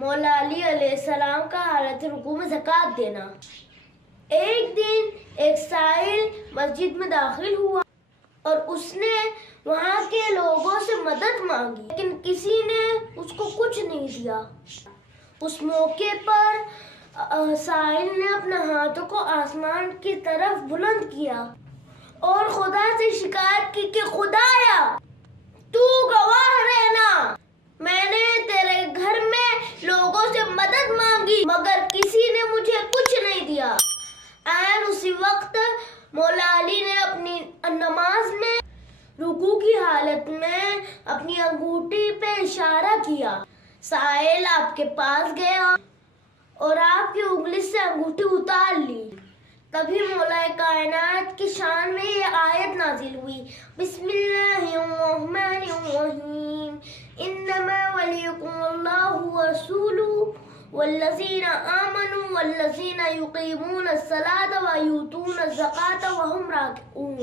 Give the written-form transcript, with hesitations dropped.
مولا علی علیہ السلام کا حالت رکوع میں زکوٰۃ دینا۔ ایک دن ایک سائل مسجد میں داخل ہوا اور اس نے وہاں کے لوگوں سے مدد مانگی، لیکن کسی نے اس کو کچھ نہیں دیا۔ اس موقع پر سائل نے اپنے ہاتھوں کو آسمان کی طرف بلند کیا اور خدا سے شکایت کی کہ خدایا تو گواہ رہنا، میں نے تیرے گھر میں لوگوں سے مدد مانگی مگر کسی نے مجھے کچھ نہیں دیا۔ عین اسی وقت مولا علی نے اپنی نماز میں رکوع کی حالت میں اپنی انگوٹھی پہ اشارہ کیا۔ سائل آپ کے پاس گیا اور آپ کی انگلی سے انگوٹھی اتار لی۔ تبھی مولا کائنات کی شان میں یہ آیت نازل ہوئی، بسم اللہ الرحمن الرحیم، انما ولیکم اللہ ورسولہ والذین آمنوا والذین یقیمون الصلاۃ ویؤتون الزکاۃ وہم راکعون۔